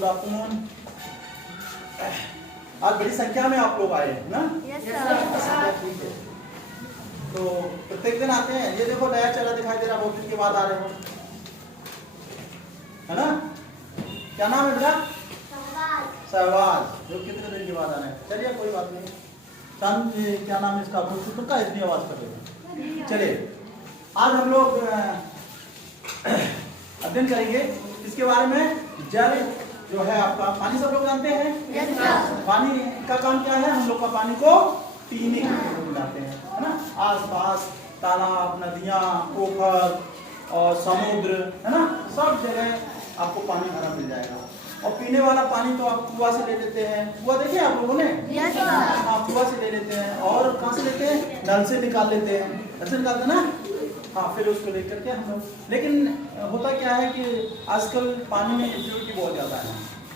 Good afternoon. आज बड़ी संख्या में आप लोग आए हैं ना? Yes sir. ठीक है, तो प्रत्येक दिन आते हैं। ये देखो नया चेहरा दिखाई दे रहा, बहुत दिन के बाद आ रहे हो, है ना? क्या नाम है बेटा? सहवाज। जो कितने दिन के बाद आ रहे हैं? चलिए कोई बात नहीं। चांद क्या नाम है इसका? खुद का इतनी आवाज कर रहे हैं। चलिए आज हम लोग अध्ययन करेंगे इसके बारे में। जल जो है आपका, पानी सब लोग जानते हैं। Yes sir. पानी का काम क्या है? हम लोग का पानी को पीने के लिए मिलाते हैं, है ना? आसपास तालाब, नदियाँ, पोखर और समुद्र, है ना, सब जगह आपको पानी भरा मिल जाएगा। और पीने वाला पानी तो आप कुआं से ले लेते हैं। कुआं देखे आप लोगों ने? Yes sir. हाँ, कुआं से ले लेते हैं। और कहाँ से लेते हैं? नल से निकाल लेते हैं। नल से निकालते हैं ना? हाँ, फिर उसको लेकर के हम लोग, लेकिन होता क्या है कि आजकल पानी में इम्प्योरिटी बहुत ज़्यादा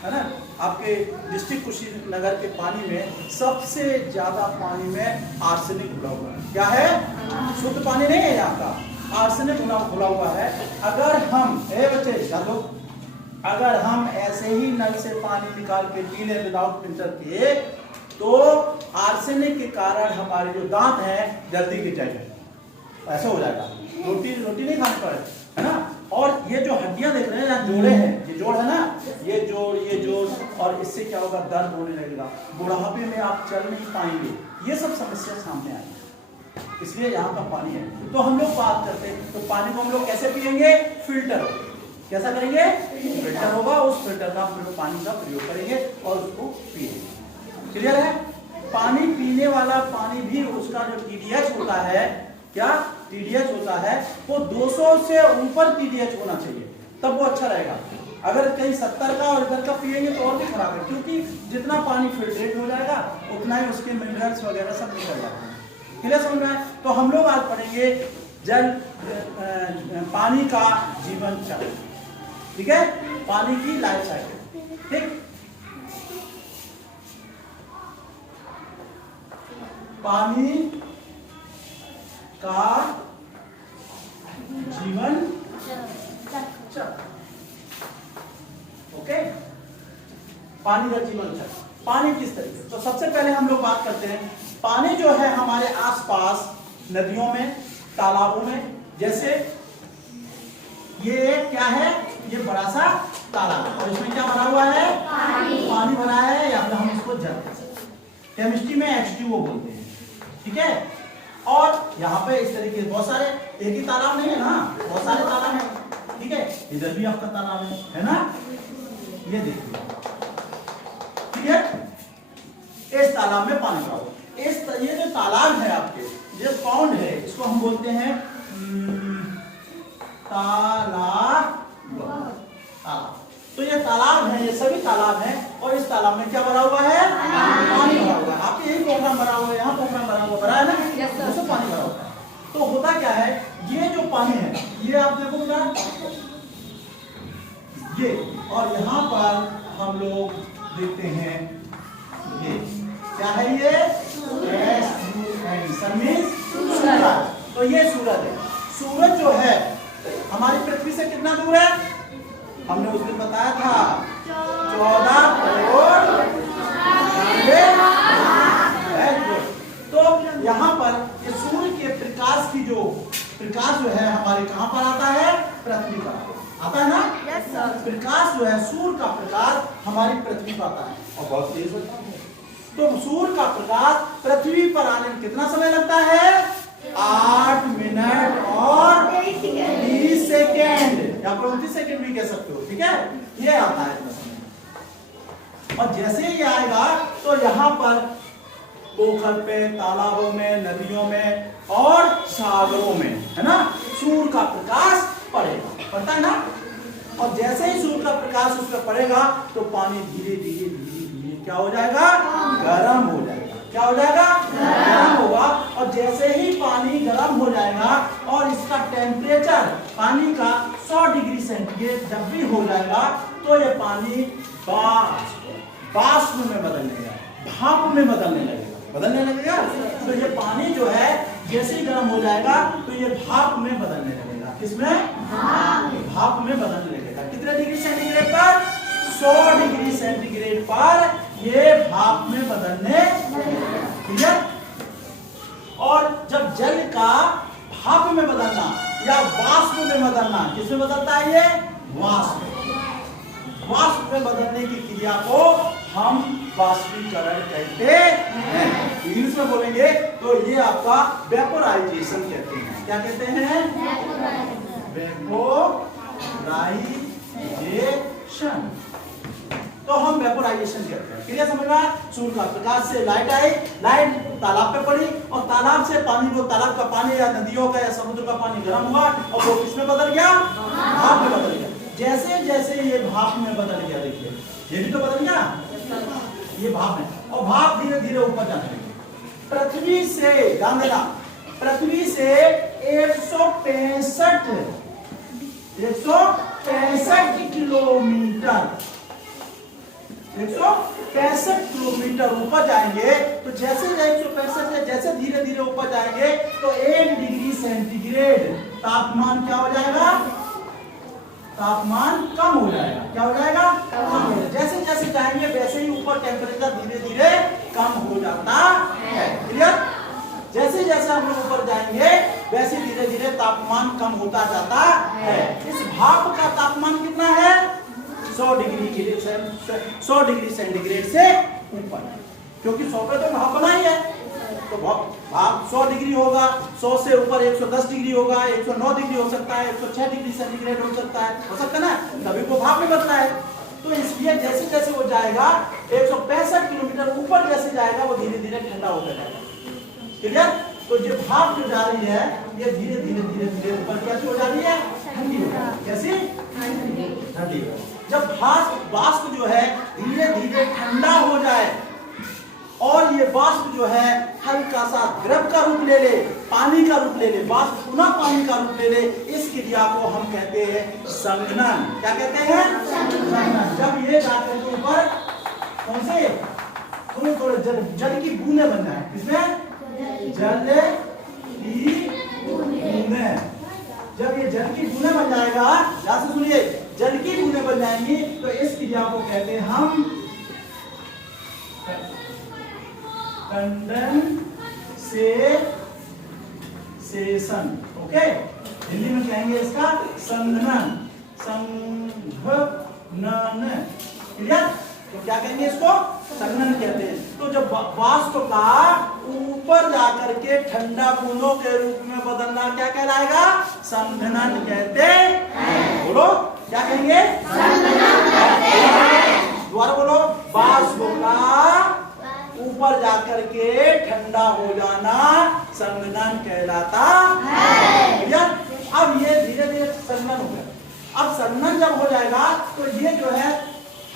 है ना? आपके डिस्ट्रिक्ट कुशीनगर के पानी में सबसे ज़्यादा पानी में आर्सेनिक घुला हुआ है। क्या है? शुद्ध पानी नहीं है यहाँ का, आर्सेनिक घुला हुआ है। अगर हम बच्चे चलो, अगर हम ऐसे ही नल से पानी निकाल के पी लें विदाउट फिल्टर के, तो आर्सेनिक के कारण हमारे जो दांत हैं जल्दी गिर जाएंगे, ऐसा हो जाएगा। रोटी नहीं खानी पड़े, है ना? और ये जो हड्डियां देख रहे हैं यहाँ, जोड़े हैं, ये जोड़ है ना, ये जोड़, और इससे क्या होगा? दर्द होने लगेगा। बुढ़ापे में आप चल नहीं पाएंगे। ये सब समस्या सामने आई, इसलिए यहाँ का पानी है। तो हम लोग बात करते हैं, तो पानी को हम लोग कैसे पियेंगे? फिल्टर होगा। कैसा करेंगे? फिल्टर होगा। उस फिल्टर का पानी का प्रयोग करेंगे और उसको पिएंगे। क्लियर है? पानी पीने वाला पानी भी, उसका जो TDS होता है, क्या TDS होता है, वो 200 से ऊपर TDS होना चाहिए, तब वो अच्छा रहेगा। अगर कहीं 70 का और इधर का पिएंगे तो और भी खराब है, क्योंकि जितना पानी फिल्ट्रेट हो जाएगा उतना ही उसके मिनरल्स वगैरह सब निकल जाते हैं। क्लियर समझ में आए? तो हम लोग आज पढ़ेंगे जल पानी का जीवन चक्र। ठीक है? पानी की लाइफ साइकिल। ठीक, पानी का जीवन चक्र। ओके, पानी का जीवन चक्र। पानी किस तरीके? तो सबसे पहले हम लोग बात करते हैं, पानी जो है हमारे आसपास नदियों में, तालाबों में, जैसे ये क्या है? ये बड़ा सा तालाब है और इसमें क्या भरा हुआ है? पानी भरा है, या फिर हम इसको जल कह सकते हैं। केमिस्ट्री में H2O बोलते हैं। ठीक है? और यहाँ पे इस तरीके से बहुत सारे, एक ही तालाब नहीं है ना, बहुत सारे तालाब हैं। ठीक है? इधर भी आपका तालाब है ना? ये देखिए, ठीक है? इस तालाब में पानी भरा हुआ। ये जो तालाब है आपके, ये पॉन्ड है, इसको हम बोलते हैं तालाब। तो ये तालाब है, ये सभी तालाब है, और इस तालाब में क्या भरा हुआ है? पानी भरा हुआ है। आपके यही प्रोग्राम भरा हुआ है, यहाँ प्रोग्राम भरा है ना, उसमें पानी भरा हुआ है। तो होता क्या है, ये जो पानी है, ये आप देखो बेटा, ये, और यहाँ पर हम लोग देखते हैं, ये क्या है? ये सूरज। तो ये सूरज है। सूरज जो है हमारी पृथ्वी से कितना दूर है? हमने उस दिन बताया था 14 करोड़। तो यहाँ पर ये सूर्य के प्रकाश की जो प्रकाश जो है हमारे कहाँ पर आता है? पृथ्वी पर आता है ना? Yes sir. प्रकाश जो है, सूर्य का प्रकाश हमारी पृथ्वी पर आता है और बहुत तेज होता है। तो सूर्य का प्रकाश पृथ्वी पर आने में कितना समय लगता है? 8 मिनट और 20 सेकेंड, या 29 सेकेंड भी कह सकते हो। ठीक है? ये आता है इतना समय। और जैसे ही आएगा तो यहाँ पर पोखर पे, तालाबों में, नदियों में और सागरों में, है ना, सूर्य का प्रकाश पड़ेगा, पड़ता है ना? और जैसे ही सूर्य का प्रकाश उस पर पड़ेगा तो पानी धीरे धीरे क्या हो जाएगा? गर्म हो जाएगा। क्या हो जाएगा? गर्म होगा। और जैसे ही पानी गर्म हो जाएगा और इसका टेम्परेचर पानी का 100 डिग्री सेंटीग्रेड जब भी हो जाएगा, तो ये पानी वाष्प में बदलने लगेगा, भाप में बदलने लगेगा। तो ये पानी जो है जैसे ही गर्म हो जाएगा तो ये भाप में बदलने लगेगा। किसमें? भाप में बदलने लगेगा। कितने डिग्री सेंटीग्रेड पर? 100 100 डिग्री सेंटीग्रेड पर ये भाप में बदलने, ठीक है। और जब जल का भाप में बदलना या वाष्प में बदलना, किसमें बदलता है ये? वाष्प। वाष्प में बदलने की क्रिया को हम वाष्पीकरण कहते हैं। इंग्लिश में बोलेंगे तो ये आपका वेपोराइजेशन कहते हैं। क्या कहते हैं? वेपोराइजेशन। तो हम वेपोराइजेशन कहते हैं। क्लियर समझ में? सूर्य का प्रकाश से लाइट आई, लाइट तालाब पे पड़ी और तालाब से पानी, वो तालाब का पानी या नदियों का या समुद्र का पानी गर्म हुआ और वो किसमें बदल गया? भाप में बदल गया। जैसे जैसे ये भाप में बदल गया, देखिए ये भी तो बदल गया, ये भाप में, और भाप धीरे धीरे ऊपर जाने लगी। पृथ्वी से, ध्यान देना, पृथ्वी से 165 किलोमीटर 165 किलोमीटर ऊपर जाएंगे तो जैसे 165 से जैसे धीरे धीरे ऊपर जाएंगे तो 1 डिग्री सेंटीग्रेड तापमान क्या हो जाएगा? तापमान कम हो जाएगा। क्या हो जाएगा? कम हो जाएगा। जैसे जैसे जाएंगे वैसे ही ऊपर टेम्परेचर धीरे धीरे कम हो जाता है। क्लियर? जैसे जैसे हम लोग ऊपर जाएंगे वैसे धीरे धीरे तापमान कम होता जाता है। इस भाप का तापमान कितना है? 100 डिग्री सेंटीग्रेड से ऊपर, क्योंकि 100 पे तो भाप बना ही है, तो भाप 100 डिग्री होगा, 100 से ऊपर 110 डिग्री होगा, 109 डिग्री हो सकता है, 106 डिग्री सेंटीग्रेड हो सकता है ना, तभी वो भाप में बनता है। तो इसलिए जैसे जैसे वो जाएगा 165 किलोमीटर ऊपर जैसे जाएगा वो धीरे धीरे ठंडा होता जाएगा। क्लियर? तो जो भाप जो जा रही है ये धीरे धीरे धीरे धीरे ऊपर कैसे हो जा रही है? ठंडी हो रही है। कैसी? ठंडी। जब वाष्प जो है धीरे धीरे ठंडा हो जाए और ये वाष्प जो है हल्का सा द्रव का रूप ले ले, पानी का रूप ले ले, वाष्प पुनः पानी का रूप ले ले, इस क्रिया को हम कहते हैं संघनन। क्या कहते हैं? संघनन। जब ये जाकर के ऊपर कौन से थोड़े जल की बूंदे बन जाए, इसमें जल की बूंदे, जब ये जल की बूंदे बन जाएगा, ध्यान से सुनिए, जल की बूंदे बन जाएंगी तो इस क्रिया को कहते हैं हम कंडेंसेशन। ओके, हिंदी में कहेंगे इसका संघनन। संघनन। क्लियर? तो क्या कहेंगे इसको? संघनन कहते हैं। तो जब वाष्प का ऊपर जाकर के ठंडा बूंदों के रूप में बदलना क्या कहलाएगा? संघनन कहते हैं। बोलो, क्या कहेंगे? संघनन कहते हैं। दोबारा बोलो, वाष्प का ऊपर जाकर के ठंडा हो जाना संघनन कहलाता है। अब ये धीरे धीरे संघनन हो गया। अब संघनन जब हो जाएगा तो ये जो है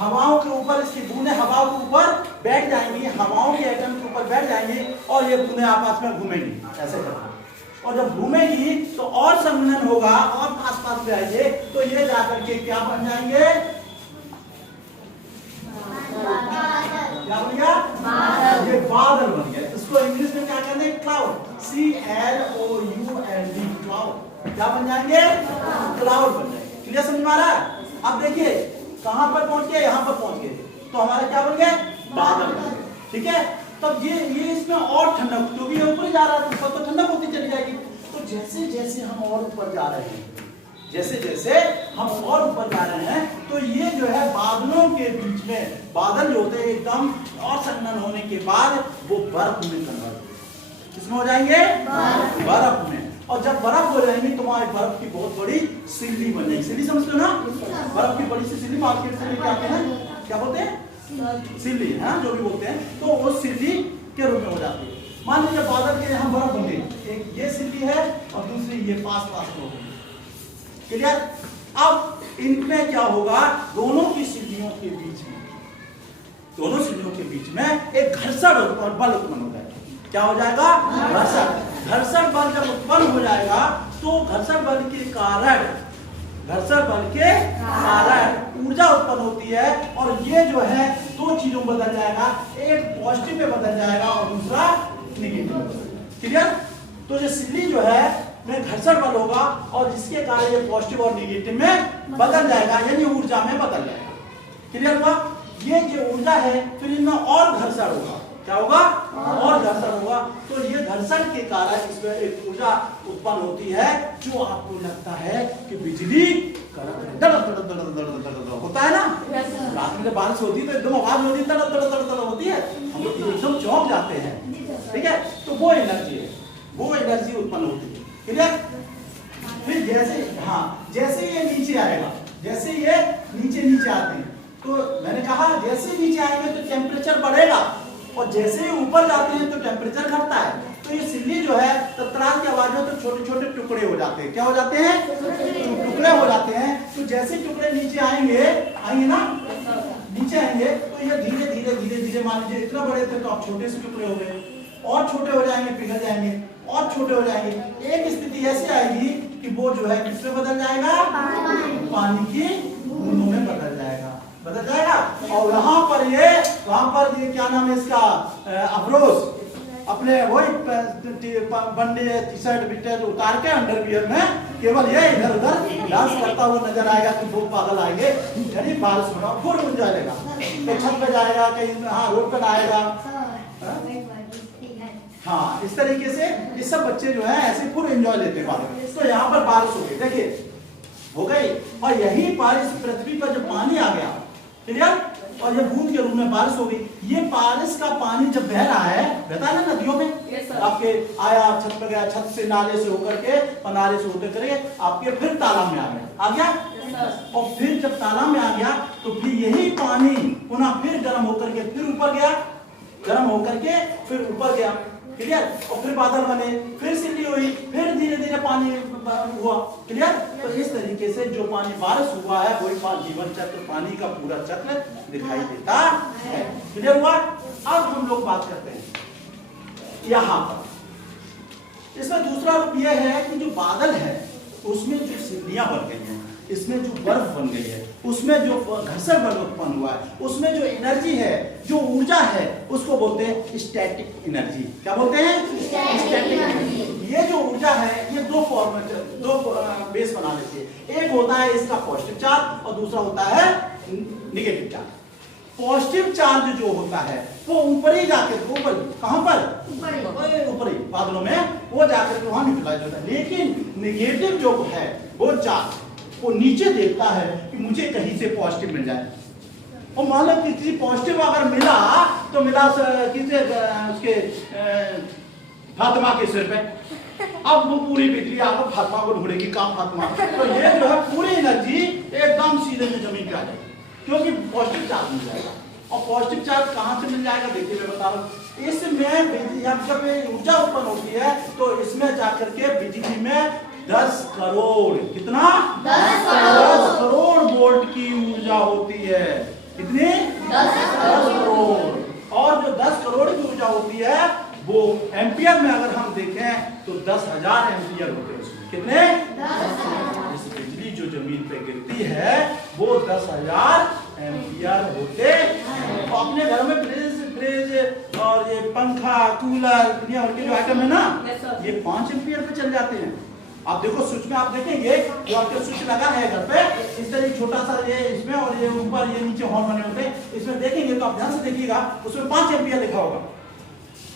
हवाओं के ऊपर, इसकी बूंदें हवाओं के ऊपर बैठ जाएंगी, हवाओं के एटम के ऊपर बैठ जाएंगी और ये बूंदें आपस में घूमेंगी, ऐसे करके। और जब घूमेगी तो और संघनन होगा और आसपास में आएंगे तो ये जाकर के क्या बन जाएंगे? क्या बन गया? ये बादल बन गया। इसको इंग्लिश में क्या कहते हैं? क्लाउड। CLOUD, cloud. क्या बन जाएंगे? क्लाउड बन जाएंगे। क्लियर समझ में आ रहा है? अब देखिए कहां पर पहुंच गए? यहां पर पहुंच गए तो हमारा क्या बन गया? बादल बन गए। ठीक है, तब ये इसमें और ठंडक, क्योंकि ये ऊपर जा रहा है ऊपर तो ठंडक होती चली जाएगी। तो जैसे जैसे हम और ऊपर जा रहे हैं, जैसे जैसे हम और ऊपर जा रहे हैं तो ये जो है बादलों के बीच में, बादल जो होते हैं एकदम और संघनन होने के बाद वो बर्फ में कन्वर्ट, किसमें हो जाएंगे? बर्फ में। और जब बर्फ हो जाएंगी तो वहां बर्फ की बहुत बड़ी सिल्ली बन जाएगी। सिल्ली समझते हो ना? बर्फ की बड़ी सी सिल्ली मार्केट से लेके आते हैं, क्या बोलते हैं? सिल्ली, हाँ, जो भी बोलते हैं, तो वो सिल्ली के रूप में हो जाती है। मान लीजिए बादल के यहाँ बर्फ बन गई, एक ये सिल्ली है और दूसरी ये पास में होगी। क्लियर? अब इनमें क्या होगा? दोनों की सिल्लियों के बीच में, दोनों सिल्लियों के बीच में एक घर्षण और बल उत्पन्न होता है। क्या हो जाएगा? घर्षण। घर्षण बल जब उत्पन्न हो जाएगा तो घर्षण बल के कारण ऊर्जा उत्पन्न होती है और ये जो है दो चीजों में बदल जाएगा, एक पॉजिटिव में बदल जाएगा और दूसरा नेगेटिव। क्लियर? तो ये सिल्ली जो है में घर्षण बल होगा और जिसके कारण ये पॉजिटिव और नेगेटिव में बदल जाएगा, यानी ऊर्जा में बदल जाएगा। क्लियर हुआ? ये जो ऊर्जा है फिर इनमें और घर्षण होगा। क्या होगा? और घर्षण होगा। तो ये घर्षण के कारण इसमें एक ऊर्जा उत्पन्न होती है जो आपको लगता है कि बिजली होता है ना। रात में जब बारिश होती है तो एकदम आवाज होती है, तड़ होती है, हम लोग एकदम चौंक जाते हैं। ठीक है, तो वो एनर्जी है, वो एनर्जी उत्पन्न होती है। क्लियर? फिर जैसे ये नीचे आएगा, जैसे ये नीचे आते हैं तो मैंने कहा जैसे नीचे आएंगे तो टेम्परेचर बढ़ेगा और जैसे ही ऊपर जाते हैं तो टेम्परेचर घटता है। तो ये सिल्ली जो है तड़तड़ाहट की आवाज में तो छोटे छोटे टुकड़े हो जाते हैं। क्या हो जाते हैं? टुकड़े हो जाते हैं। तो जैसे टुकड़े नीचे आएंगे ना, नीचे आएंगे तो ये धीरे धीरे मान लीजिए इतना बड़े थे तो आप छोटे से टुकड़े हो गए, और छोटे हो जाएंगे, पिघल जाएंगे, और छोटे हो जाएंगे। एक स्थिति ऐसे आएगी कि वो जो है किसमें बदल जाएगा? पानी की बूंदों में बदल जाएगा। और वहां पर ये क्या नाम है इसका, अफरोज अपने वही बंडे टी शर्ट उतार के अंडरवियर में केवल ये इधर उधर डांस करता हुआ नजर आएगा कि लोग पागल आएंगे, यानी बारिश होगा, फुल हो जाएगा, कहीं छत पे जाएगा, कहीं रोड पे आएगा। हाँ, इस तरीके से ये सब बच्चे जो है ऐसे फुल एंजॉय लेते हैं। तो यहाँ पर बारिश हो गई, देखिए हो गई, और यही बारिश पृथ्वी पर जब पानी आ गया, क्लियर, और ये बूंद के रूप में बारिश हो गई। ये बारिश का पानी जब बह रहा है, बहता है ना नदियों में, आपके आया छत पे गया, छत से नाले से होकर के नाले से होते करके आपके फिर तालाब में आ गया, और फिर जब तालाब में आ गया तो फिर यही पानी पुनः फिर गर्म होकर के फिर ऊपर गया, गर्म होकर के फिर ऊपर गया, क्लियर, और फिर बादल बने, फिर सिल्ली हुई, फिर धीरे धीरे पानी हुआ, क्लियर। तो इस तरीके से जो पानी बारिश हुआ है वही जीवन चक्र, पानी का पूरा चक्र दिखाई देता है। क्लियर हुआ? अब हम लोग बात करते हैं यहाँ पर। इसमें दूसरा रूप यह है कि जो बादल है उसमें जो सिल्लियां बन गई हैं, इसमें जो बर्फ बन गई है, उसमें जो घर्षण बल उत्पन्न हुआ है, उसमें जो एनर्जी है, जो ऊर्जा है, उसको बोलते हैं स्टैटिक एनर्जी। क्या बोलते हैं? Static energy. ये जो ऊर्जा है ये दो बेस बना लेती है। एक होता है इसका पॉजिटिव चार्ज और दूसरा होता है निगेटिव चार्ज। पॉजिटिव चार्ज जो होता है वो ऊपरी जाकर ऊपर, कहां पर? ऊपरी बादलों में वो जाकर वहां न्यूट्रलाइज होता है। लेकिन निगेटिव जो है वो चार्ज वो नीचे देखता है कि मुझे कहीं से पॉजिटिव मिल जाए, और मान लो किसी पॉजिटिव अगर मिला तो मिला किसी उसके फातिमा के सिर पे, अब वो पूरी बिजली आपको फातिमा को ढूंढेगी, काम फातिमा। तो ये जो है पूरी एनर्जी एकदम सीधे में जमीन पे आ जाएगी, क्योंकि पॉजिटिव चार्ज मिल जाएगा। और पॉजिटिव चार्ज कहां से मिल जाएगा? देखिए मैं बता रहा हूँ, इसमें जब ऊर्जा उत्पन्न होती है तो इसमें जाकर के बिजली में 10 करोड़, कितना? 10 करोड़ वोल्ट की ऊर्जा होती है। कितनी? 10 करोड़। और जो 10 करोड़ की ऊर्जा होती है वो एम्पियर में अगर हम देखें तो 10,000 एम्पियर होते हैं उसमें। कितने? 10,000। बिजली जो जमीन पे गिरती है वो 10,000 एम्पियर होते हैं। तो अपने घर में फ्रिज और ये पंखा, कूलर, दुनिया भर के जो आइटम है ना, ये 5 एम्पियर पे चल जाते हैं। आप देखो स्विच में आप देखेंगे जो आपके स्विच लगा है घर पे, इस तरह छोटा सा ये इसमें और ये ऊपर ये नीचे हॉर्न बने होते हैं, इसमें देखेंगे तो आप ध्यान से देखिएगा उसमें 5 एम्पियर लिखा होगा।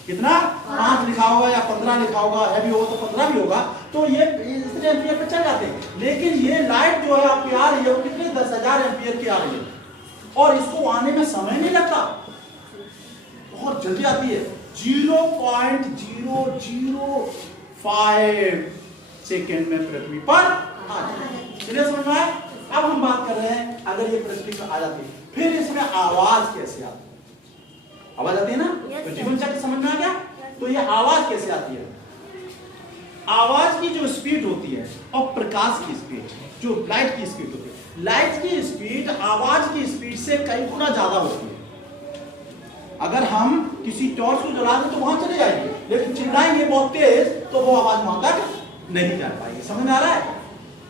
कितना? 5 लिखा होगा या 15 लिखा होगा, हैवी होगा तो 15 भी होगा। तो ये इतने एम्पियर पे चल जाते हैं। लेकिन ये लाइट जो है आपकी आ रही है वो कितने? 10,000 एम्पियर की आ रही है, और इसको आने में समय नहीं लगता, बहुत जल्दी आती है। 0.005 सेकेंड में पृथ्वी पर आ जाती है। समझ में आए? अब हम बात कर रहे हैं अगर ये पृथ्वी पर आ जाती है फिर इसमें आवाज कैसे आती है? आवाज आती है ना, तो जीवन चक्र समझ में आ गया। तो ये आवाज कैसे आती है? आवाज की जो स्पीड होती है और प्रकाश की स्पीड, जो लाइट की स्पीड होती है, लाइट की स्पीड आवाज की स्पीड से कई गुना ज्यादा होती है। अगर हम किसी टॉर्च को जला दें तो वहां चले जाएंगे, लेकिन चिल्लाएंगे बहुत तेज तो वो आवाज वहां तक नहीं जा पाएगी। समझ में आ रहा है?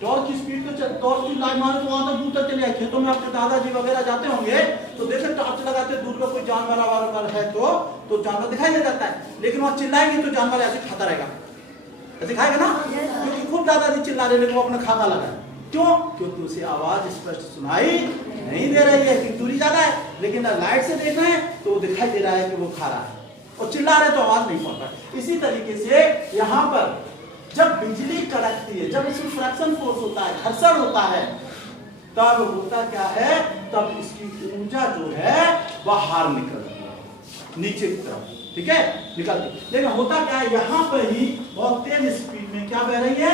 टॉर्च की स्पीड तो टॉर्च की लाइट मारे तो वहां तक दूर तक चले जाए। खेतों में आपके दादाजी वगैरह जाते होंगे तो देखे टॉर्च लगाते दूर का कोई जानवर वाला है तो जानवर दिखाई दे जाता है, लेकिन वहां चिल्लाएंगे तो जानवर ऐसे खाता रहेगा, ऐसे खाएगा ना, क्योंकि खूब दादाजी चिल्ला रहे लेकिन वो अपना खाता लगा। क्यों? क्योंकि उसे आवाज स्पष्ट सुनाई नहीं दे रही है कि दूरी ज्यादा है, लेकिन लाइट से देखना है तो दिखाई दे रहा है कि वो खा रहा है, और चिल्ला रहे तो आवाज नहीं पहुंच रहा। इसी तरीके से यहाँ पर जब बिजली कड़कती है, जब इसमें फ्रैक्शन फोर्स होता है, घर्षण होता है, तब होता क्या है, तब इसकी ऊर्जा जो है बाहर निकलती है नीचे की तरफ, ठीक है, निकलती। लेकिन होता क्या है, यहाँ पर ही बहुत तेज स्पीड में क्या बह रही है,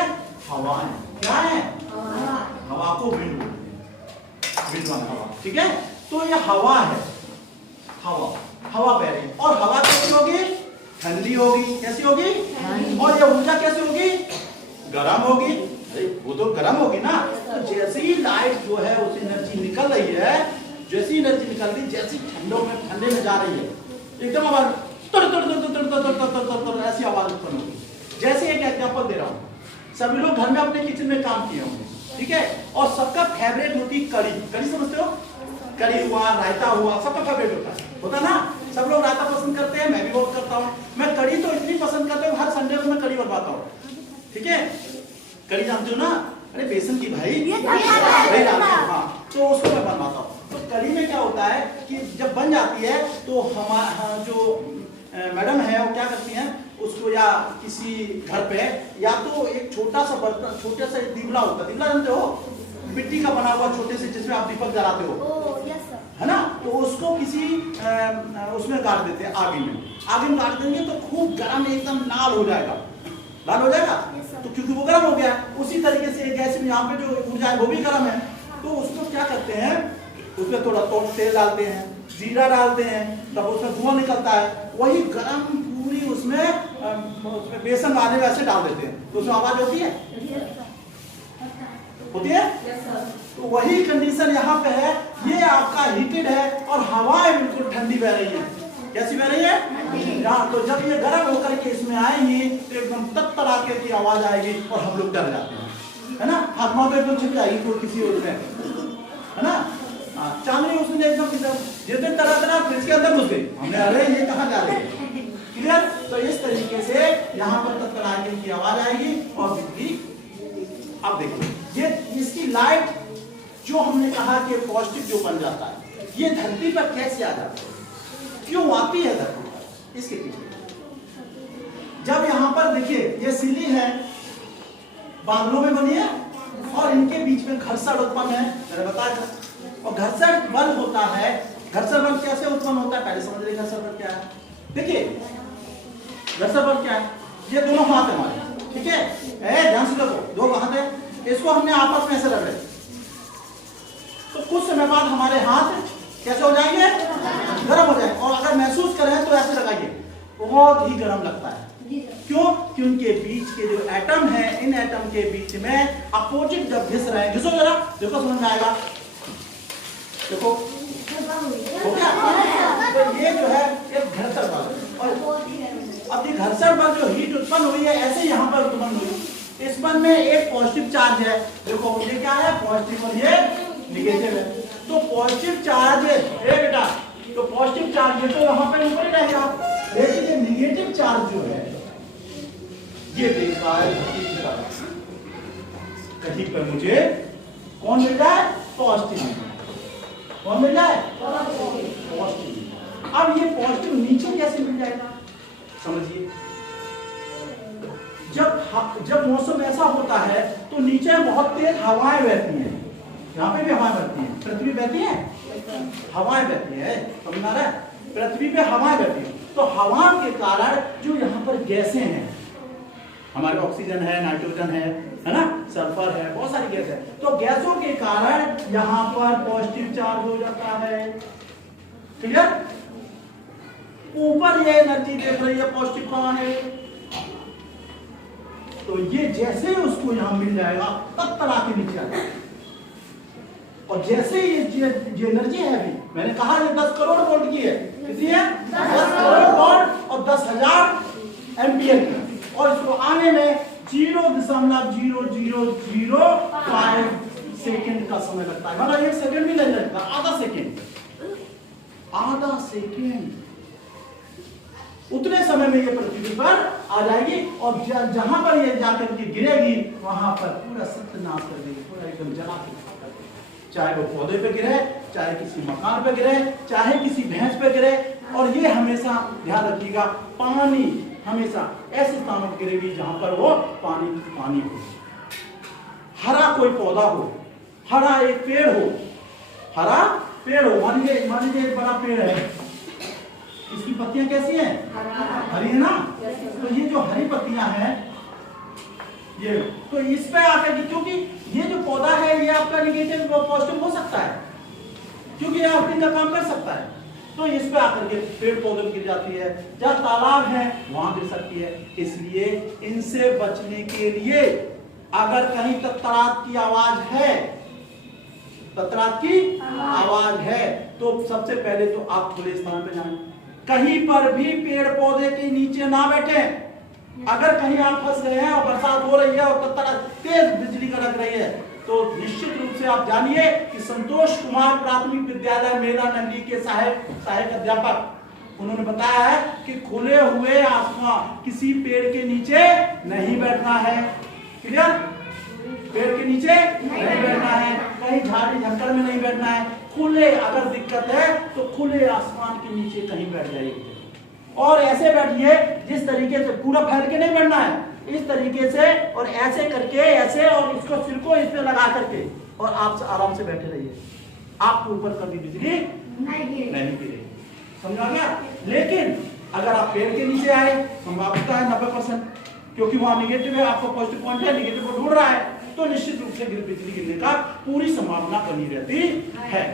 हवा है। क्या है, हवा को विंड बोलते हैं, विंड वाला हवा, ठीक है। तो ये हवा है, हवा बह रही है, और हवा कैसी होगी, ठंडी होगी। कैसी होगी, और ये ऊर्जा कैसी होगी, गर्म होगी। वो तो गर्म होगी ना। तो जैसे ही लाइट जो है उस एनर्जी निकल रही है, जैसी एनर्जी निकल रही, जैसी ठंडे में जा रही है, एकदम आवाज ऐसी आवाज उत्पन्न होगी। जैसे एक एग्जांपल दे रहा हूँ, सभी लोग घर में अपने किचन में काम किए होंगे, ठीक है, और सबका फेवरेट होती कड़ी। कड़ी समझते हो, कड़ी हुआ, रायता हुआ, सबका फेवरेट होता ना। सब लोग रायता पसंद करते हैं, मैं भी बहुत करता हूँ। मैं कड़ी तो इतनी पसंद करता हूँ, हर संडे को मैं कड़ी बनवाता हूँ, ठीक है। कड़ी जानते हो ना, अरे बेसन की भाई, हाँ, तो उसको मैं बनवाता हूँ। तो कड़ी में क्या होता है कि जब बन जाती है तो हमारा जो मैडम है वो क्या करती हैं, उसको या किसी घर पे या तो एक छोटा सा बर्तन, छोटा सा दिवला होता है, दिवला जानते हो, मिट्टी का बना हुआ छोटे से, जिसमें आप दीपक जलाते हो, है ना, तो उसको किसी उसमें गाड़ देते हैं, आग में गाड़ देंगे तो खूब गर्म एकदम लाल हो जाएगा, तो क्योंकि वो गर्म हो गया। उसी तरीके से गैस में यहाँ पे जो ऊर्जा है वो भी गर्म है, तो उसको क्या करते हैं, उसमें थोड़ा तेल डालते हैं, जीरा डालते हैं, तब उसमें धुआं निकलता है, वही गर्म पूरी उसमें बेसन आने वैसे डाल देते हैं, तो उसमें आवाज होती है, तो वही कंडीशन यहाँ पे है। ये आपका हीटेड है और हवाएं बिल्कुल ठंडी बह रही है। कैसी बह रही है, तो जब ये गर्म होकर के इसमें आएंगी तो एकदम तड़ाके की आवाज आएगी और हम लोग डर जाते हैं, है ना, हाथ में एकदम छिप जाएगी कोई किसी उसमें, है ना। चांदनी उसने एकदम जिस दिन तरह फ्रिज के अंदर घुस गई, हमने अरे ये कहाँ जा रही है, क्लियर। तो इस तरीके से यहाँ पर तड़ाके की आवाज आएगी और बिजली। अब देखिए ये इसकी लाइट जो हमने कहा कि पॉजिटिव जो बन जाता है, ये धरती पर कैसे आ जाता है, क्यों आती है धरती पर, इसके पीछे जब यहाँ पर देखिए ये सिली है, बादलों में बनी है और इनके बीच में घर्षण उत्पन्न है, मैंने बताया था। और घर्षण बल होता है, घर्षण बल कैसे उत्पन्न होता है, पहले समझ लीजिए घर्षण बल क्या है। देखिए घर्षण बल क्या है, ये दोनों हाथ है हमारे, ठीक है, ध्यान से देखो, दो हाथ है, इसको हमने आपस में ऐसे रगड़े तो कुछ समय बाद हमारे हाथ कैसे हो जाएंगे, गर्म हो जाएंगे। और अगर महसूस करें तो ऐसे लगाइए, बहुत ही गर्म लगता है। क्यों, कि उनके बीच के जो एटम है, इन एटम के बीच में अपोजिट जब घिस रहे हैं, घिसो जरा, देखो समझ में आएगा, देखो हो गया। तो ये जो है एक घर्षण बल, और अब ये घर्षण बल जो हीट उत्पन्न हुई है, ऐसे यहाँ पर उत्पन्न हुई। इस बल में एक पॉजिटिव चार्ज है, देखो ये क्या है, पॉजिटिव और ये नेगेटिव है। तो पॉजिटिव चार्ज है बेटा, तो पॉजिटिव चार्ज है तो यहाँ पे ऊपर ही रहेगा, लेकिन ये नेगेटिव चार्ज जो है ये देखा है कहीं पर मुझे कौन मिल जाए, पॉजिटिव, कौन मिल जाए, पॉजिटिव। अब ये पॉजिटिव नीचे कैसे मिल जाएगा, समझिए, जब मौसम ऐसा होता है तो नीचे बहुत तेज हवाएं बहती हैं, यहाँ पे भी हवाएं बहती हैं, पृथ्वी बहती है, हवाएं बहती है, समझ आ रहा है, पृथ्वी पे हवाएं बहती हैं। तो हवा के कारण जो यहाँ पर गैसें हैं, हमारे ऑक्सीजन है, नाइट्रोजन है ना, सल्फर है, बहुत सारी गैस है, तो गैसों के कारण यहाँ पर पॉजिटिव चार्ज हो जाता है, क्लियर। ऊपर ये एनर्जी देख रही है, पॉजिटिव कौन है, तो ये जैसे उसको यहां मिल जाएगा तब तरह के नीचे आ जाएगा। और जैसे ये जो एनर्जी है, अभी मैंने कहा ये 10 करोड़ वोल्ट की है, कितनी है, 10 करोड़ वोल्ट और 10,000 एम्पियर की, और इसको आने में 0.0005 सेकेंड का समय लगता है, मतलब 1 सेकेंड भी नहीं लगता, आधा सेकेंड, उतने समय में ये पृथ्वी पर आ जाएगी। और जहां पर ये जाकर के गिरेगी वहां पर पूरा सत्यानाश कर देगी, पूरा एकदम जला के चाहे वो पौधे पे गिरे, चाहे किसी मकान पे गिरे, चाहे किसी भैंस पे गिरे। और ये हमेशा ध्यान रखिएगा, पानी हमेशा ऐसे स्थानों पर गिरेगी जहां पर वो पानी हो, हरा कोई पौधा हो, हरा एक पेड़ हो, हरा पेड़ हो। मान लीजिए एक बड़ा पेड़ है, इसकी पत्तियां कैसी हैं? हरी है ना। तो ये जो हरी पत्तियां हैं, ये तो इस पे आकर के, क्योंकि ये जो पौधा है ये आपका निगेटिव पॉजिटिव हो सकता है, क्योंकि ये अर्थिंग का काम कर सकता है। तो इस पे आकर के पेड़ पौधे गिर जाती है, जहाँ तालाब है वहां गिर सकती है। इसलिए इनसे बचने के लिए अगर कहीं ततरात की आवाज है, ततरात की आवाज है, तो सबसे पहले तो आप खुले स्थान पे जाएं। कहीं पर भी पेड़ पौधे के नीचे ना बैठे। अगर कहीं आप फंस गए हैं और बरसात हो रही है और ततरात तेज बिजली कड़क रही है, तो निश्चित रूप से आप जानिए कि संतोष कुमार प्राथमिक विद्यालय मेला नंदी के सहायक अध्यापक, उन्होंने बताया है कि खुले हुए आसमान, किसी पेड़ के नीचे नहीं बैठना है। क्लियर? पेड़ के नीचे नहीं बैठना है, कहीं झाड़ी झंकर में नहीं बैठना है। खुले, अगर दिक्कत है तो खुले आसमान के नीचे कहीं बैठ जाइए, और ऐसे बैठिए जिस तरीके से, पूरा फैल के नहीं बैठना है, इस तरीके से और ऐसे करके, ऐसे, और इसको सिर को इस पे लगा करके, और आप आराम से बैठे रहिए। आपके ऊपर कभी बिजली नहीं गिरेगी। समझा गया? लेकिन अगर आप पेड़ के नीचे आए, संभावना है 90%, क्योंकि वहां निगेटिव है, आपको पॉजिटिव पॉइंट है, निगेटिव को ढूंढ रहा है, तो निश्चित रूप से बिजली गिरने का पूरी संभावना बनी रहती है।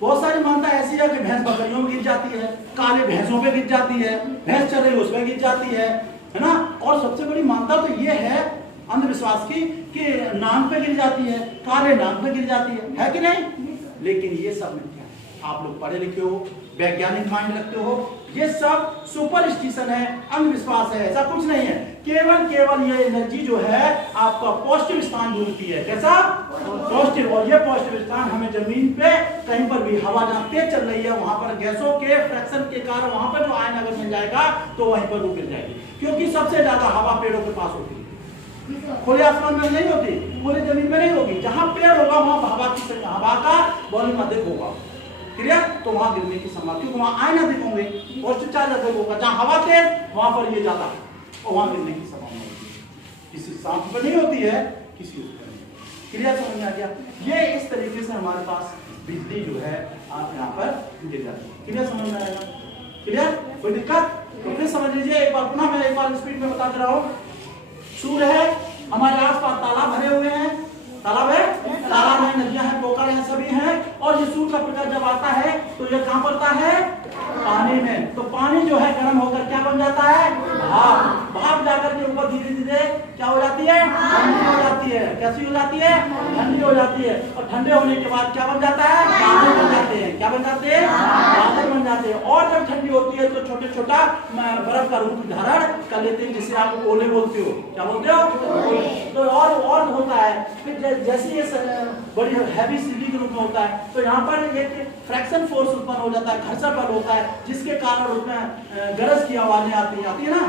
बहुत सारी मान्यता ऐसी है कि भैंस बकरियों में गिर जाती है, काले भैंसों पे गिर जाती है, भैंस चल रही उसमें गिर जाती है ना। और सबसे बड़ी मान्यता तो ये है अंधविश्वास की कि नाक पे गिर जाती है, काले नाक पे गिर जाती है कि नहीं? लेकिन ये सब मिथ्या है। आप लोग पढ़े लिखे हो, वैज्ञानिक माइंड रखते हो, ये सब सुपरस्टिशन है, अंधविश्वास है, ऐसा कुछ नहीं है। केवल ये एनर्जी जो है आपका पॉजिटिव स्थान ढूंढती है। कैसा? पॉजिटिव। और ये पॉजिटिव स्थान हमें जमीन पे कहीं पर भी हवा जहां तेज चल रही है, वहां पर गैसों के फ्रैक्शन के कारण वहां पर जो आयन अगर मिल जाएगा तो वहीं पर वो गिर जाएगी, क्योंकि सबसे ज्यादा हवा पेड़ों के पास होती है, खुले आसमान में नहीं होती, खुले जमीन में नहीं होगी। जहां पेड़ होगा वहां हवा का वॉल्यूम अधिक होगा। क्लियर? तो वहां गिरने की संभावना, क्योंकि वहां आयन अधिक होंगे, पॉजिटिव चार्ज अधिक होगा। जहां हवा तेज, वहां पर ये ज्यादा, और वहां गिरने की संभावना होती है। किसी सांप पर नहीं होती है, किसी उसपर नहीं। क्लियर? समझ में आ गया? ये इस तरीके से हमारे पास बिजली जो है आप यहाँ पर गिर जाती है। क्लियर? समझ में आएगा? क्लियर? कोई दिक्कत? तो फिर समझ लीजिए एक बार, पुनः मैं एक बार स्पीड में बता रहा हूँ। सूर्य है, हमारे आसपास तालाब भरे हुए हैं, तालाब है, तालाब है, नदियां हैं, पोखर हैं, सभी हैं। और ये सूर्य का प्रकाश जब आता है तो ये कहां पड़ता है? पानी में। तो पानी जो है गर्म होकर क्या बन जाता है? भाप। भाप जाकर के ऊपर धीरे धीरे क्या हो जाती है? ठंडी हो जाती है। कैसी हो जाती है? ठंडी हो जाती है। और ठंडे होने के बाद क्या बन जाता है? बादल बन जाते हैं। क्या बन जाते हैं? बादल बन जाते हैं। और जब ठंडी होती है तो छोटे छोटा बर्फ का रूप धारण कर लेते हैं, जिसे आप ओले बोलते हो। क्या बोलते हो? तो और होता है। फिर जैसे ये बड़ी हैवी सीढ़ी के रूप में होता है, तो यहाँ पर एक फ्रैक्शन फोर्स उत्पन्न हो जाता है, घर्षण बल होता है, जिसके कारण उसमें गरज की आवाजें आती है ना।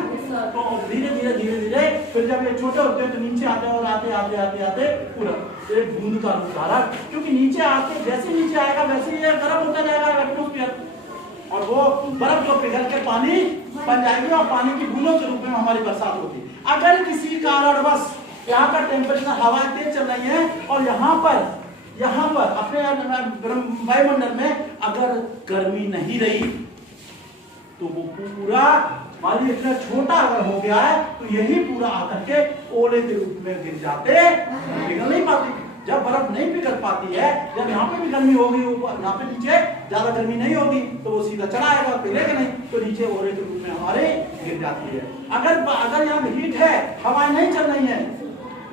तो धीरे धीरे फिर जब ये छोटे होते हैं तो नीचे आते हैं, और आते पूरा एक बूंद का रूप धारण, क्योंकि नीचे आते, जैसे नीचे आएगा वैसे ये गर्म होता जाएगा एटमॉस्फेयर, और वो बर्फ जो पिघल के पानी बन जाएगी, और पानी की बूंदों के रूप में हमारी बरसात होती। अगर किसी कारणवश यहाँ का टेम्परेचर, हवाएं तेज चल रही है, और यहाँ पर अपने वायुमंडल में अगर गर्मी नहीं रही, तो वो पूरा मान लीजिए इतना छोटा अगर हो गया है, तो यही पूरा आकर के ओले के रूप में गिर जाते, पिघल नहीं पाती। जब बर्फ नहीं पिघल पाती है, जब यहाँ पे भी गर्मी होगी, यहाँ पे नीचे ज्यादा गर्मी नहीं होगी, तो वो सीधा चला आएगा, पिघलेगा नहीं, तो नीचे ओले के रूप में हमारे गिर जाती है। अगर यहाँ हीट है, हवाएं नहीं चल रही है,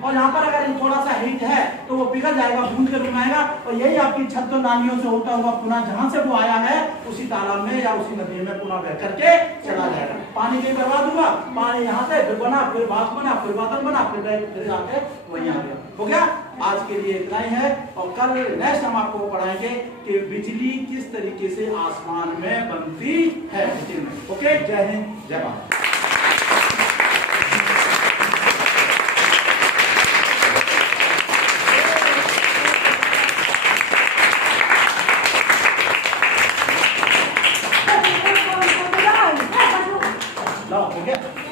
और यहाँ पर अगर थोड़ा सा हीट है, तो वो पिघल जाएगा, बूंद के रूप में आएगा, और यही आपकी छत नालियों से होता हुआ पुनः जहां से वो आया है उसी तालाब में या उसी नदी में पुनः बह करके चला जाएगा। पानी कहीं बर्बाद हुआ, पानी यहाँ से फिर बना, फिर भाप बना, फिर बादल बना, फिर आके वही आ गया। हो गया? आज के लिए इतना ही है, और कल नेक्स्ट हम आपको पढ़ाएंगे कि बिजली किस तरीके से आसमान में बनती है। ओके, जय हिंद, जय भारत। है।